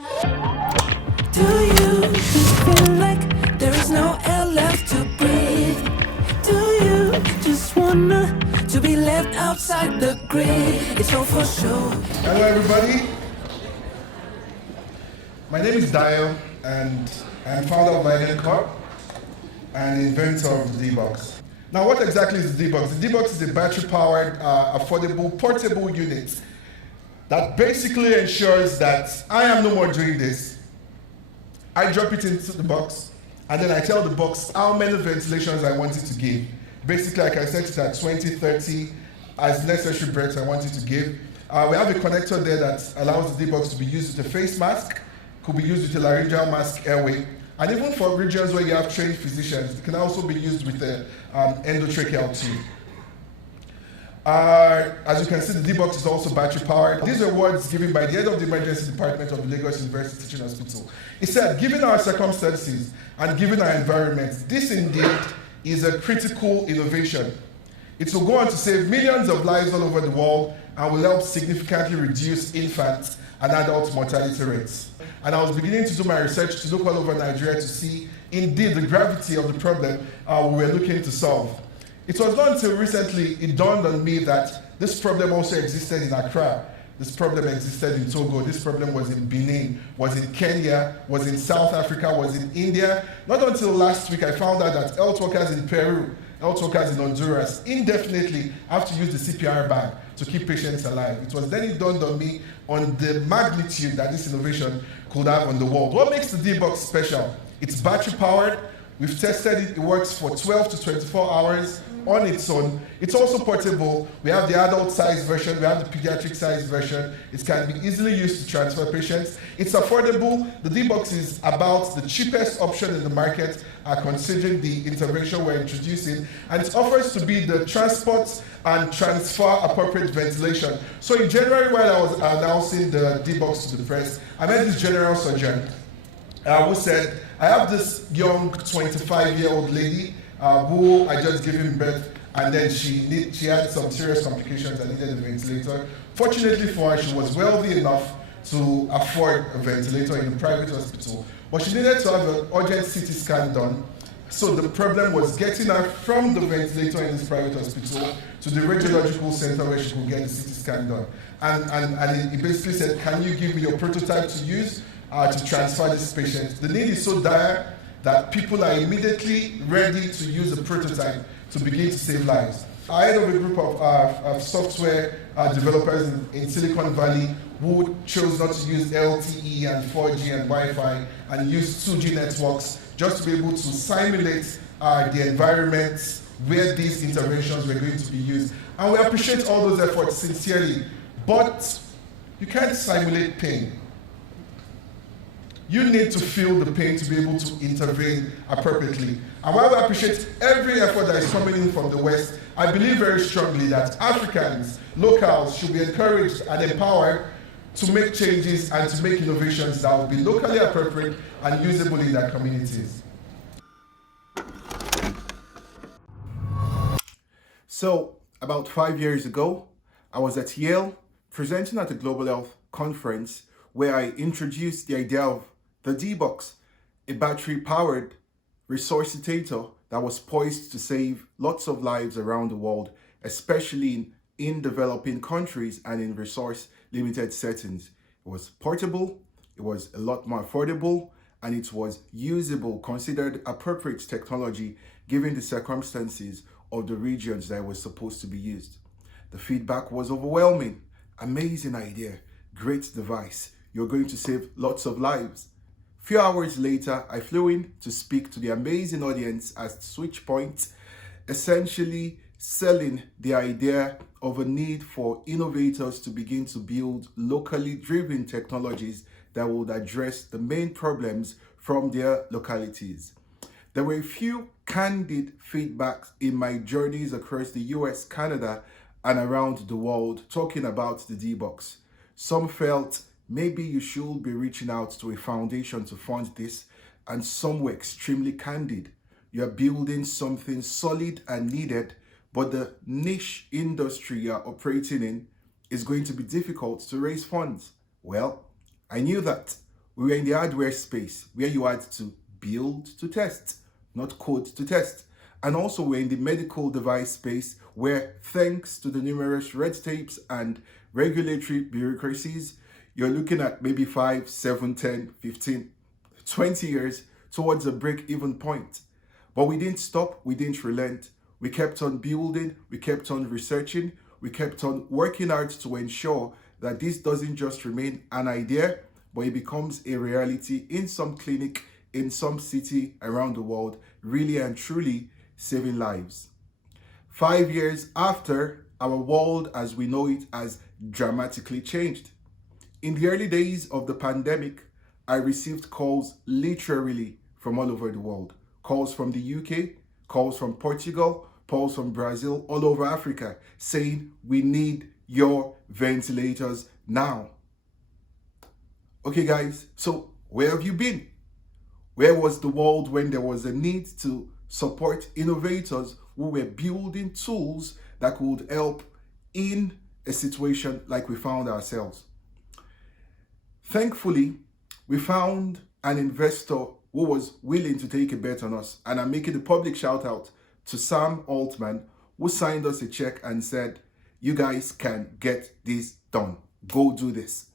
Do you just feel like there is no air left to breathe? Do you just wanna to be left outside the grid? It's all for sure. Hello everybody, my name is Dayo and I'm founder of Lion Corp and inventor of the D-Box. Now what exactly is the D-Box? The D-Box is a battery-powered, affordable, portable unit that basically ensures that I am no more doing this. I drop it into the box and then I tell the box how many ventilations I want it to give. Basically I can set it at 20, 30 as necessary breaths I want it to give. We have a connector there that allows the D-Box to be used with a face mask, could be used with a laryngeal mask airway, and even for regions where you have trained physicians, it can also be used with the endotracheal tube. As you can see, the D-Box is also battery powered. These are words given by the head of the emergency department of the Lagos University Teaching Hospital. He said, given our circumstances and given our environment, this indeed is a critical innovation. It will go on to save millions of lives all over the world and will help significantly reduce infant and adult mortality rates. And I was beginning to do my research to look all over Nigeria to see indeed the gravity of the problem we were looking to solve. It was not until recently it dawned on me that this problem also existed in Accra. This problem existed in Togo. This problem was in Benin, was in Kenya, was in South Africa, was in India. Not until last week I found out that health workers in Peru, health workers in Honduras indefinitely have to use the CPR bag to keep patients alive. It was then it dawned on me on the magnitude that this innovation could have on the world. What makes the D-Box special? It's battery powered. We've tested it. It works for 12 to 24 hours on its own. It's also portable. We have the adult size version. We have the pediatric size version. It can be easily used to transfer patients. It's affordable. The D-Box is about the cheapest option in the market considering the intervention we're introducing. And it offers to be the transport and transfer appropriate ventilation. So in January, while I was announcing the D-Box to the press, I met this general surgeon who said, I have this young 25-year-old lady who I just gave him birth, and then she had some serious complications and needed a ventilator. Fortunately for her, she was wealthy enough to afford a ventilator in a private hospital, but she needed to have an urgent CT scan done. So the problem was getting her from the ventilator in this private hospital to the radiological center where she could get the CT scan done. And he basically said, can you give me your prototype to use to transfer this patient? The need is so dire that people are immediately ready to use the prototype to begin to save lives. I head of a group of software developers in Silicon Valley who chose not to use LTE and 4G and Wi-Fi and use 2G networks just to be able to simulate the environments where these interventions were going to be used. And we appreciate all those efforts sincerely, but you can't simulate pain. You need to feel the pain to be able to intervene appropriately. And while we appreciate every effort that is coming in from the West, I believe very strongly that Africans, locals, should be encouraged and empowered to make changes and to make innovations that will be locally appropriate and usable in their communities. So, about 5 years ago, I was at Yale presenting at a global health conference where I introduced the idea of the D-Box, a battery-powered resuscitator that was poised to save lots of lives around the world, especially in developing countries and in resource-limited settings. It was portable, it was a lot more affordable, and it was usable, considered appropriate technology given the circumstances of the regions that it was supposed to be used. The feedback was overwhelming. Amazing idea, great device. You're going to save lots of lives. Few hours later, I flew in to speak to the amazing audience at SwitchPoint, essentially selling the idea of a need for innovators to begin to build locally driven technologies that would address the main problems from their localities. There were a few candid feedbacks in my journeys across the US, Canada, and around the world talking about the D-Box. Some felt maybe you should be reaching out to a foundation to fund this, and some were extremely candid. You're building something solid and needed, but the niche industry you're operating in is going to be difficult to raise funds. Well, I knew that. We were in the hardware space where you had to build to test, not code to test. And also we're in the medical device space where, thanks to the numerous red tapes and regulatory bureaucracies, you're looking at maybe 5, 7, 10, 15, 20 years towards a break-even point. But we didn't stop, we didn't relent. We kept on building, we kept on researching, we kept on working hard to ensure that this doesn't just remain an idea, but it becomes a reality in some clinic, in some city around the world, really and truly saving lives. 5 years after, our world as we know it has dramatically changed. In the early days of the pandemic, I received calls literally from all over the world. Calls from the UK, calls from Portugal, calls from Brazil, all over Africa, saying we need your ventilators now. Okay guys, so where have you been? Where was the world when there was a need to support innovators who were building tools that could help in a situation like we found ourselves? Thankfully, we found an investor who was willing to take a bet on us. And I'm making a public shout out to Sam Altman, who signed us a check and said, you guys can get this done. Go do this.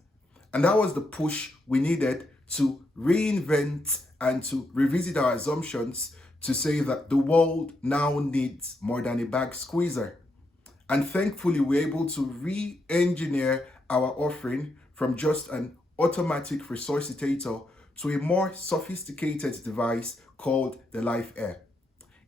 And that was the push we needed to reinvent and to revisit our assumptions to say that the world now needs more than a bag squeezer. And thankfully, we're able to re-engineer our offering from just an automatic resuscitator to a more sophisticated device called the Life Air.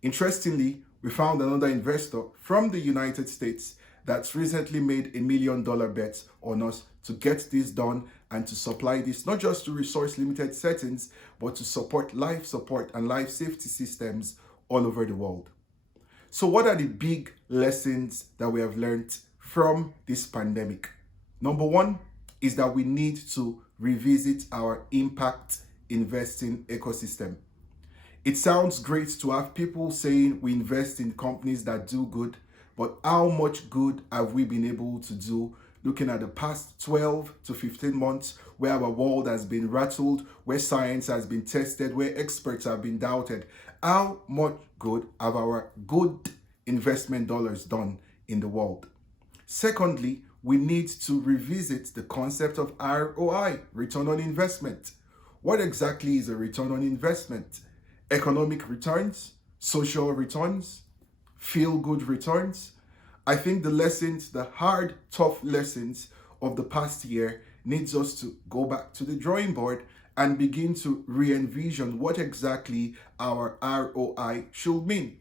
Interestingly, we found another investor from the United States that's recently made $1 million bet on us to get this done and to supply this not just to resource limited settings, but to support life support and life safety systems all over the world. So what are the big lessons that we have learned from this pandemic? Number one is that we need to revisit our impact investing ecosystem. It sounds great to have people saying we invest in companies that do good, but how much good have we been able to do looking at the past 12 to 15 months where our world has been rattled, where science has been tested, where experts have been doubted? How much good have our good investment dollars done in the world? Secondly, we need to revisit the concept of ROI, return on investment. What exactly is a return on investment? Economic returns, social returns, feel-good returns. I think the lessons, the hard, tough lessons of the past year needs us to go back to the drawing board and begin to re-envision what exactly our ROI should mean.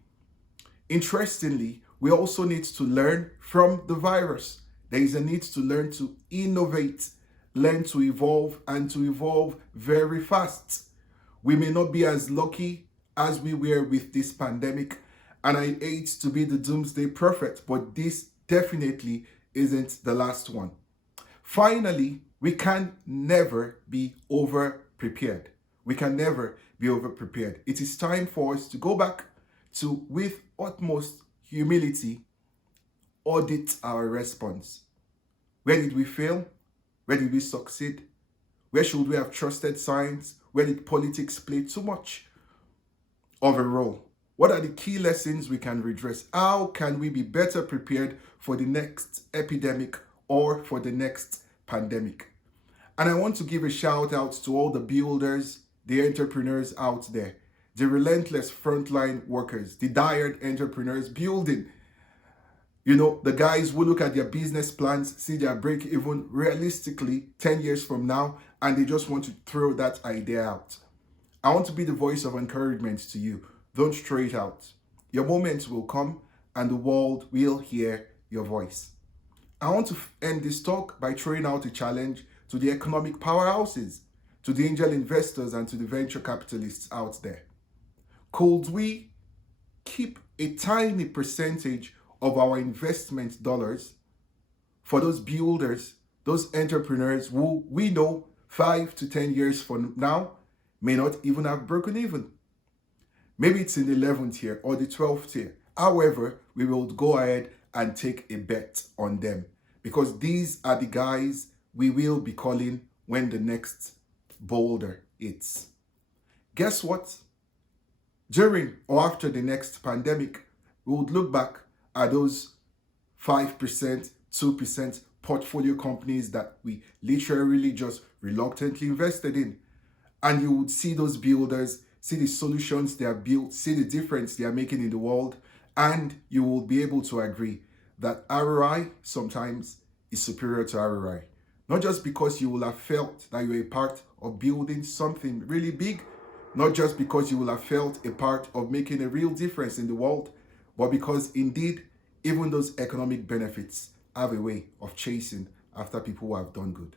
Interestingly, we also need to learn from the virus. There is a need to learn to innovate, learn to evolve, and to evolve very fast. We may not be as lucky as we were with this pandemic, and I hate to be the doomsday prophet, but this definitely isn't the last one. Finally, we can never be over-prepared. We can never be over-prepared. It is time for us to go back to, with utmost humility, audit our response. Where did we fail? Where did we succeed? Where should we have trusted science? Where did politics play too much of a role? What are the key lessons we can redress? How can we be better prepared for the next epidemic or for the next pandemic? And I want to give a shout out to all the builders, the entrepreneurs out there, the relentless frontline workers, the tired entrepreneurs building. You know, the guys who look at their business plans, see their break even realistically 10 years from now, and they just want to throw that idea out. I want to be the voice of encouragement to you. Don't throw it out. Your moment will come and the world will hear your voice. I want to end this talk by throwing out a challenge to the economic powerhouses, to the angel investors and to the venture capitalists out there. Could we keep a tiny percentage of our investment dollars for those builders, those entrepreneurs who we know 5 to 10 years from now may not even have broken even? Maybe it's in the 11th year or the 12th year. However, we will go ahead and take a bet on them because these are the guys we will be calling when the next bolder it's. Guess what? During or after the next pandemic, we would look back at those 5%, 2% portfolio companies that we literally just reluctantly invested in. And you would see those builders, see the solutions they have built, see the difference they are making in the world, and you will be able to agree that ROI sometimes is superior to ROI. Not just because you will have felt that you're a part of building something really big, not just because you will have felt a part of making a real difference in the world, but because indeed, even those economic benefits have a way of chasing after people who have done good.